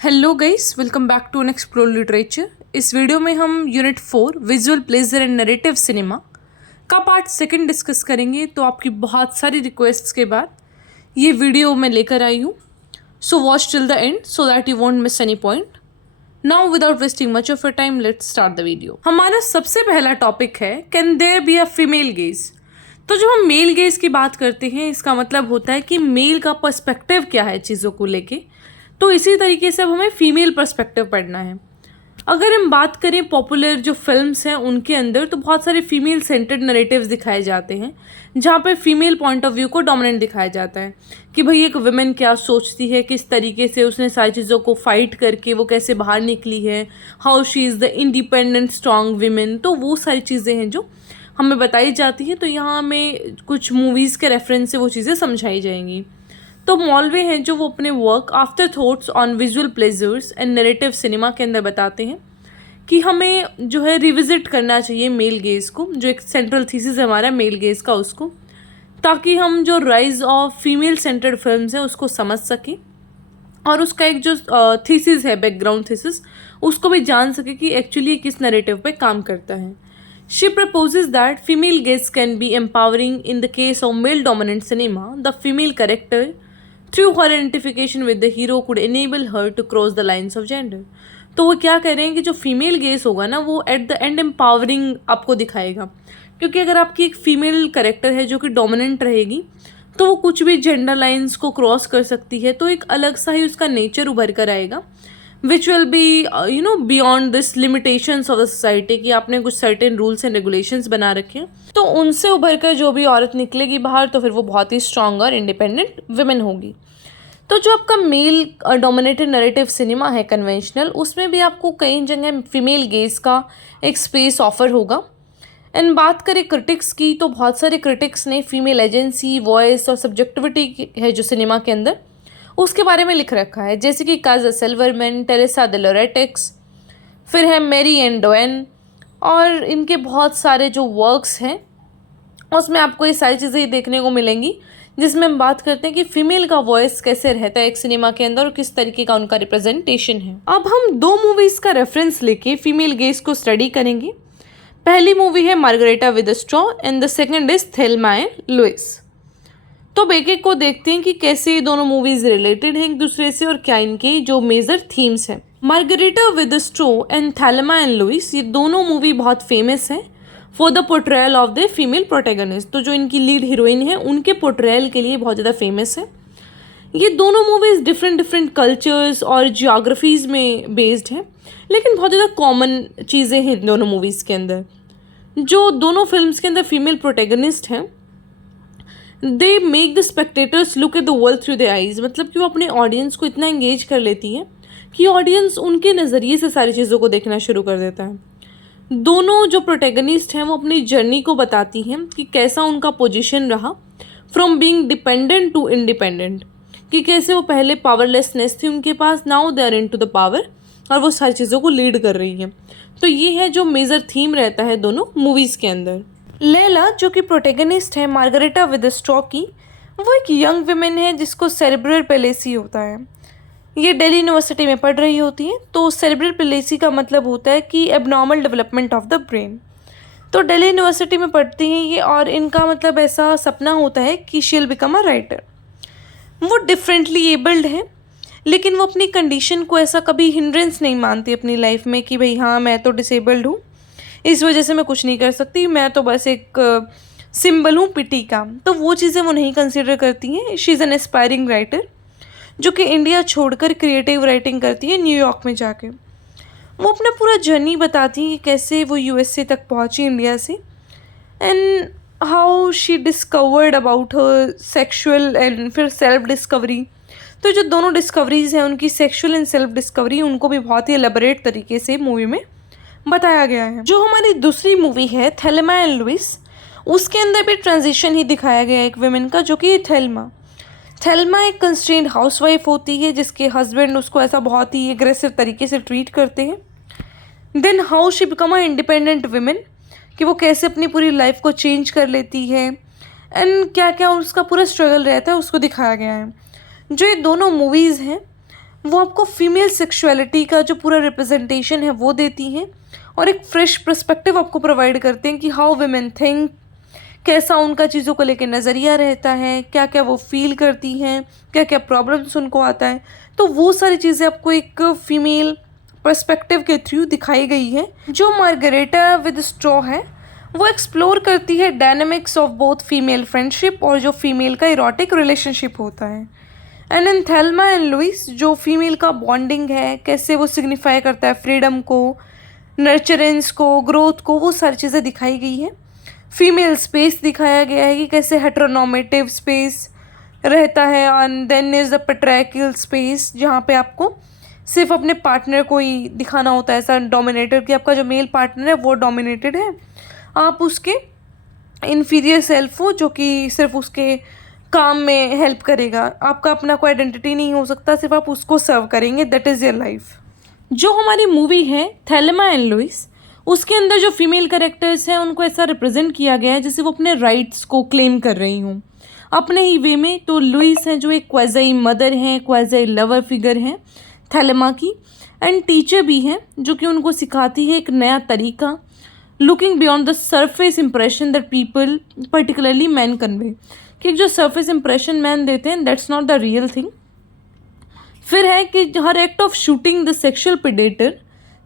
Hello guys, welcome back to an explore literature. इस video में हम unit 4 visual pleasure and narrative cinema का part second discuss करेंगे। तो आपकी बहुत सारी रिक्वेस्ट्स के बाद ये वीडियो मैं लेकर आई हूँ। So watch till the end so that you won't miss any point. Now without wasting much of your time let's start the video. हमारा सबसे पहला टॉपिक है can there be a female gaze. तो जब हम मेल गेज की बात करते हैं इसका मतलब होता है कि मेल का पर्सपेक्टिव क्या है चीज़ों को लेके। तो इसी तरीके से अब हमें फीमेल पर्सपेक्टिव पढ़ना है। अगर हम बात करें पॉपुलर जो फिल्म्स हैं उनके अंदर तो बहुत सारे फीमेल सेंटर्ड नरेटिव्स दिखाए जाते हैं जहाँ पे फीमेल पॉइंट ऑफ व्यू को डोमिनेंट दिखाया जाता है कि भाई एक वुमेन क्या सोचती है, किस तरीके से उसने सारी चीज़ों को फाइट करके वो कैसे बाहर निकली है, how she is the independent strong women. तो वो सारी चीज़ें हैं जो हमें बताई जाती हैं। तो यहाँ हमें कुछ मूवीज़ के रेफरेंस से वो चीज़ें समझाई जाएंगी। तो मॉलवे हैं जो वो अपने work after thoughts on visual pleasures and narrative cinema के अंदर बताते हैं कि हमें जो है रिविजिट करना चाहिए मेल गेज को, जो एक सेंट्रल थीसिस है हमारा मेल गेज का उसको, ताकि हम जो rise of female centred films हैं उसको समझ सकें और उसका एक जो थीसिस है बैकग्राउंड थीसिस उसको भी जान सके कि एक्चुअली किस नरेटिव पे काम करता है। She proposes that female gaze can be empowering in the case of male-dominant cinema. The female character, through her identification with the hero, could enable her to cross the lines of gender. तो वो क्या कह रहे हैं कि जो female gauge होगा ना वो एट द एंड एम्पावरिंग आपको दिखाएगा, क्योंकि अगर आपकी एक फीमेल कैरेक्टर है जो कि डोमिनेंट रहेगी तो वो कुछ भी जेंडर लाइंस को क्रॉस कर सकती है। तो एक अलग सा ही उसका नेचर उभर कर आएगा which will be beyond this limitations of the society कि आपने कुछ सर्टेन रूल्स एंड रेगुलेशंस बना रखे हैं। तो उनसे उभर कर जो भी औरत निकलेगी बाहर तो फिर वो बहुत ही स्ट्रॉन्ग और इंडिपेंडेंट वुमेन होगी। तो जो आपका मेल डोमिनेटेड नरेटिव सिनेमा है कन्वेंशनल, उसमें भी आपको कई जगह फीमेल गेज का एक स्पेस ऑफर होगा। एंड बात करें क्रिटिक्स की तो बहुत सारे क्रिटिक्स ने फीमेल एजेंसी, वॉइस और सब्जेक्टिविटी है जो सिनेमा के अंदर उसके बारे में लिख रखा है, जैसे कि काजा सिल्वरमैन, टेरेसा दे लोरेटिक्स, फिर है मैरी एन डोएन और इनके बहुत सारे जो वर्क्स हैं उसमें आपको ये सारी चीज़ें देखने को मिलेंगी जिसमें हम बात करते हैं कि फीमेल का वॉइस कैसे रहता है एक सिनेमा के अंदर और किस तरीके का उनका रिप्रेजेंटेशन है। अब हम दो मूवीज़ का रेफरेंस लेके फीमेल गेज को स्टडी करेंगे। पहली मूवी है Margarita with a straw and the second is Thelma and Louise. तो अब एक एक को देखते हैं कि कैसे ये दोनों मूवीज रिलेटेड हैं एक दूसरे से और क्या इनके जो मेजर थीम्स हैं। Margarita with the straw and Thelma and Louise ये दोनों मूवी बहुत फेमस हैं for the portrayal of the female protagonist. तो जो इनकी लीड हीरोइन है उनके पोर्ट्रेयल के लिए बहुत ज़्यादा फेमस है। ये दोनों मूवीज़ डिफरेंट डिफरेंट कल्चर्स और जियोग्राफीज़ में बेस्ड हैं, लेकिन बहुत ज़्यादा कॉमन चीज़ें हैं इन दोनों मूवीज़ के अंदर। जो दोनों फिल्म्स के अंदर फीमेल प्रोटैगनिस्ट हैं they make the spectators look at the world through the eyes, मतलब कि वो अपने ऑडियंस को इतना एंगेज कर लेती हैं कि ऑडियंस उनके नज़रिए से सारी चीज़ों को देखना शुरू कर देता है। दोनों जो प्रोटैगनिस्ट हैं वो अपनी जर्नी को बताती हैं कि कैसा उनका पोजीशन रहा from being dependent to independent, कि कैसे वो पहले पावरलेसनेस थी उनके पास, now they are into the power और वो सारी चीज़ों को लीड कर रही हैं। तो ये है जो मेजर थीम रहता है दोनों मूवीज़ के अंदर। लैला जो कि प्रोटैगनिस्ट है मार्गरेटा विद स्ट्रॉ की, वो एक यंग वुमेन है जिसको सेरेब्रल पैलेसी होता है। ये दिल्ली यूनिवर्सिटी में पढ़ रही होती है। तो सेरेब्रल पैलेसी का मतलब होता है कि abnormal development of the brain. तो दिल्ली यूनिवर्सिटी में पढ़ती हैं ये और इनका मतलब ऐसा सपना होता है कि she will become a writer. वो डिफरेंटली एबल्ड है लेकिन वो अपनी कंडीशन को ऐसा कभी हिंड्रेंस नहीं मानती अपनी लाइफ में कि भाई हाँ मैं तो डिसेबल्ड हूँ, इस वजह से मैं कुछ नहीं कर सकती, मैं तो बस एक सिंबल हूँ पिटी का। तो वो चीज़ें वो नहीं कंसिडर करती हैं। She is an aspiring writer जो कि इंडिया छोड़कर क्रिएटिव राइटिंग करती है न्यूयॉर्क में जाके। वो अपना पूरा जर्नी बताती है कि कैसे वो यूएसए तक पहुँची इंडिया से and how she discovered about her sexual and फिर सेल्फ डिस्कवरी। तो जो दोनों डिस्कवरीज हैं उनकी सेक्शुअल एंड सेल्फ डिस्कवरी उनको भी बहुत ही एलेबोरेट तरीके से मूवी में बताया गया है। जो हमारी दूसरी मूवी है थेल्मा एंड लुइस, उसके अंदर भी ट्रांजिशन ही दिखाया गया है एक वुमेन का, जो कि थेल्मा एक कंस्ट्रेंड हाउसवाइफ होती है जिसके हस्बैंड उसको ऐसा बहुत ही एग्रेसिव तरीके से ट्रीट करते हैं। Then how she become a independent women, कि वो कैसे अपनी पूरी लाइफ को चेंज कर लेती है एंड क्या क्या उसका पूरा स्ट्रगल रहता है उसको दिखाया गया है। जो ये दोनों मूवीज़ हैं वो आपको फीमेल सेक्सुअलिटी का जो पूरा रिप्रेजेंटेशन है वो देती हैं और एक फ्रेश पर्सपेक्टिव आपको प्रोवाइड करते हैं कि हाउ वुमेन थिंक, कैसा उनका चीज़ों को लेकर नज़रिया रहता है, क्या क्या वो फील करती हैं, क्या क्या प्रॉब्लम्स उनको आता है। तो वो सारी चीज़ें आपको एक फीमेल पर्सपेक्टिव के थ्रू दिखाई गई है। जो मार्गरेटा विद स्ट्रॉ है वो एक्सप्लोर करती है dynamics of both female friendship और जो फीमेल का इरोटिक रिलेशनशिप होता है। And in Thelma and Louise जो फीमेल का बॉन्डिंग है, कैसे वो सिग्निफाई करता है फ्रीडम को, नर्चरेंस को, ग्रोथ को, वो सारी चीज़ें दिखाई गई है। फीमेल स्पेस दिखाया गया है कि कैसे हेटेरोनॉर्मेटिव स्पेस रहता है and then is the patriarchal space जहाँ पे आपको सिर्फ अपने पार्टनर को ही दिखाना होता है ऐसा डोमिनेटेड कि आपका जो मेल पार्टनर है वो डोमिनेटेड है, आप उसके इन्फीरियर सेल्फ हो जो कि सिर्फ उसके काम में हेल्प करेगा। आपका अपना कोई आइडेंटिटी नहीं हो सकता, सिर्फ आप उसको सर्व करेंगे, दैट इज़ योर लाइफ। जो हमारी मूवी है थेल्मा एंड लुइस, उसके अंदर जो फीमेल कैरेक्टर्स हैं उनको ऐसा रिप्रेजेंट किया गया है जैसे वो अपने राइट्स को क्लेम कर रही हूँ अपने ही वे में। तो लुइस हैं जो एक क्वाज़ी मदर हैं, क्वाज़ी लवर फिगर हैं थेल्मा की, एंड टीचर भी हैं जो कि उनको सिखाती है एक नया तरीका, looking beyond the surface impression that people particularly man convey, कि जो सरफेस इंप्रेशन मैन देते हैं that's not the real thing. फिर है कि her act of shooting the sexual predator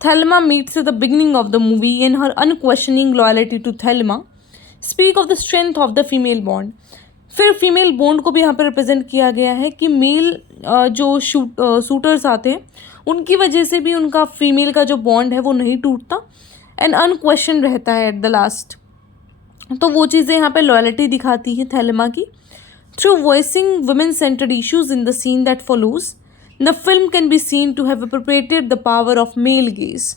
Thelma meets at the beginning of the movie in her unquestioning loyalty to Thelma speak of the strength of the female bond. फिर female bond को भी यहाँ पर represent किया गया है कि mail जो शूटर्स आते हैं उनकी वजह से भी उनका फीमेल का जो बॉन्ड है वो नहीं टूटता एंड अनक्वेश्चन रहता है एट द लास्ट। तो वो चीज़ें यहाँ पे लॉयल्टी दिखाती है थेल्मा की। Through voicing women centred issues in the scene that follows the film can be seen to have appropriated the power of male gaze,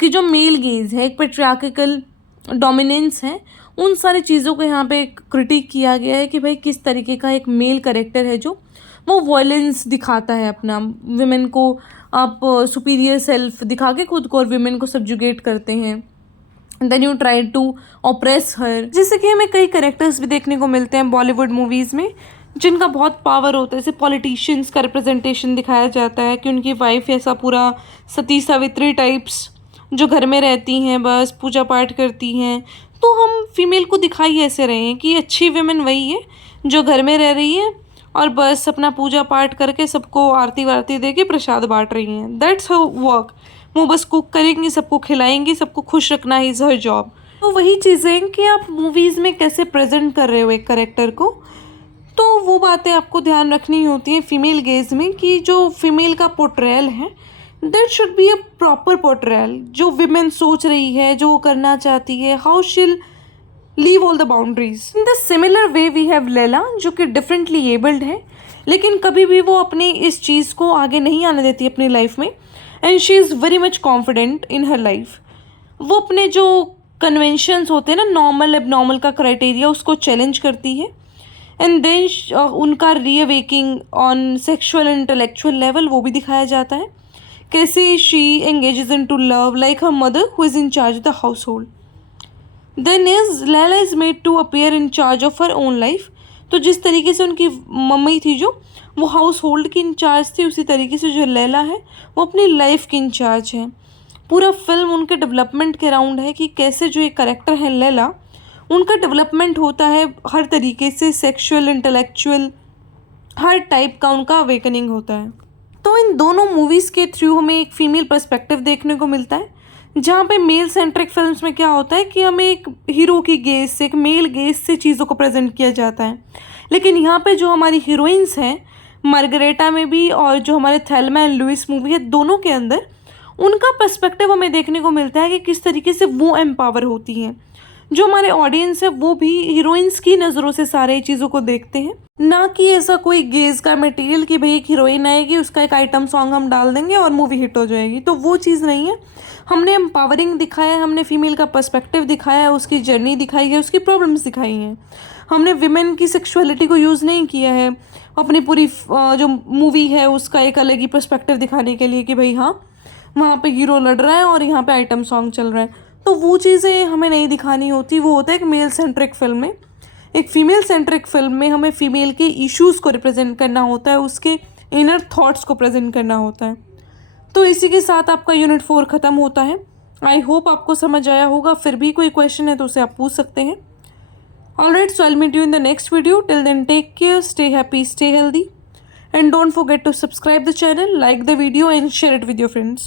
कि जो मेल गेज है, एक पेट्रियार्कल डोमिनेंस है, उन सारी चीज़ों को यहाँ पे क्रिटिक किया गया है कि भाई किस तरीके का एक मेल कैरेक्टर है जो वो वॉयलेंस दिखाता है अपना, विमेन को आप सुपीरियर सेल्फ दिखा के खुद को और विमेन को सब्जुगेट करते हैं, then you try to oppress her. जैसे कि हमें कई कैरेक्टर्स भी देखने को मिलते हैं बॉलीवुड मूवीज़ में जिनका बहुत पावर होता है, जैसे पॉलिटिशियंस का रिप्रेजेंटेशन दिखाया जाता है कि उनकी वाइफ ऐसा पूरा सती सावित्री टाइप्स जो घर में रहती हैं, बस पूजा पाठ करती हैं। तो हम फीमेल को दिखाई ऐसे रहे हैं कि अच्छी विमेन वही है जो घर में रह रही है और बस अपना पूजा पाठ करके सबको आरती वारती दे के प्रसाद बांट रही हैं, दैट्स हाउ वर्क। वो बस कुक करेंगी, सबको खिलाएंगी, सबको खुश रखना इज़ हर जॉब। तो वही चीज़ें कि आप मूवीज़ में कैसे प्रेजेंट कर रहे हो एक करेक्टर को, तो वो बातें आपको ध्यान रखनी होती हैं फीमेल गेज में कि जो फीमेल का पोर्ट्रेयल है that should be a proper portrayal, जो विमेन सोच रही है, जो वो करना चाहती है, how she'll leave all the boundaries. In the similar way we have Laila जो कि डिफरेंटली एबल्ड है लेकिन कभी भी वो अपनी इस चीज़ को आगे नहीं आने देती अपनी लाइफ में, and she is very much confident in her life. वो अपने जो कन्वेंशंस होते हैं ना, नॉर्मल एबनॉर्मल का क्राइटेरिया, उसको चैलेंज करती है एंड देन उनका reawakening on sexual and intellectual level वो भी दिखाया जाता है, कैसे she engages into love like her mother who is in charge of the household. Then is Laila is made to appear in charge of her own life. तो जिस तरीके से उनकी मम्मी थी जो वो हाउस होल्ड की in charge थी, उसी तरीके से जो लैला है वो अपनी लाइफ की इंचार्ज है। पूरा फिल्म उनके डेवलपमेंट के अराउंड है कि कैसे जो एक करेक्टर है लैला, उनका डेवलपमेंट होता है हर तरीके से, सेक्सुअल, इंटेलेक्चुअल, हर टाइप का उनका अवेकनिंग होता है। तो इन दोनों मूवीज़ के थ्रू हमें एक फ़ीमेल पर्सपेक्टिव देखने को मिलता है, जहाँ पे मेल सेंट्रिक फिल्म्स में क्या होता है कि हमें एक हीरो की गेज से, एक मेल गेज से चीज़ों को प्रेजेंट किया जाता है। लेकिन यहाँ पे जो हमारी हीरोइंस हैं मार्गरेटा में भी और जो हमारे थेल्मा एंड लुइस मूवी है, दोनों के अंदर उनका पर्सपेक्टिव हमें देखने को मिलता है कि किस तरीके से वो एम्पावर होती हैं। जो हमारे ऑडियंस है वो भी हीरोइंस की नज़रों से सारे चीज़ों को देखते हैं, ना कि ऐसा कोई गेज का मटेरियल कि भाई एक हीरोइन आएगी, उसका एक आइटम सॉन्ग हम डाल देंगे और मूवी हिट हो जाएगी। तो वो चीज़ नहीं है। हमने एम्पावरिंग दिखाया है, हमने फीमेल का पर्सपेक्टिव दिखाया है, उसकी जर्नी दिखाई है, उसकी प्रॉब्लम्स दिखाई हैं। हमने विमेन की सेक्सुअलिटी को यूज़ नहीं किया है अपनी पूरी जो मूवी है उसका एक अलग ही पर्सपेक्टिव दिखाने के लिए कि भाई हाँ वहाँ पे हीरो लड़ रहा है और यहाँ पे आइटम सॉन्ग चल रहा है। तो वो चीज़ें हमें नहीं दिखानी होती। वो होता है एक मेल सेंट्रिक फिल्म में। एक फ़ीमेल सेंट्रिक फिल्म में हमें फ़ीमेल के इश्यूज़ को रिप्रेजेंट करना होता है, उसके इनर थॉट्स को प्रेजेंट करना होता है। तो इसी के साथ आपका यूनिट 4 ख़त्म होता है। आई होप आपको समझ आया होगा। फिर भी कोई क्वेश्चन है तो उसे आप पूछ सकते हैं। Alright, so I meet you in the next video. Till then take care, stay happy, stay healthy, and don't forget to subscribe the channel, like the video and share it with your friends.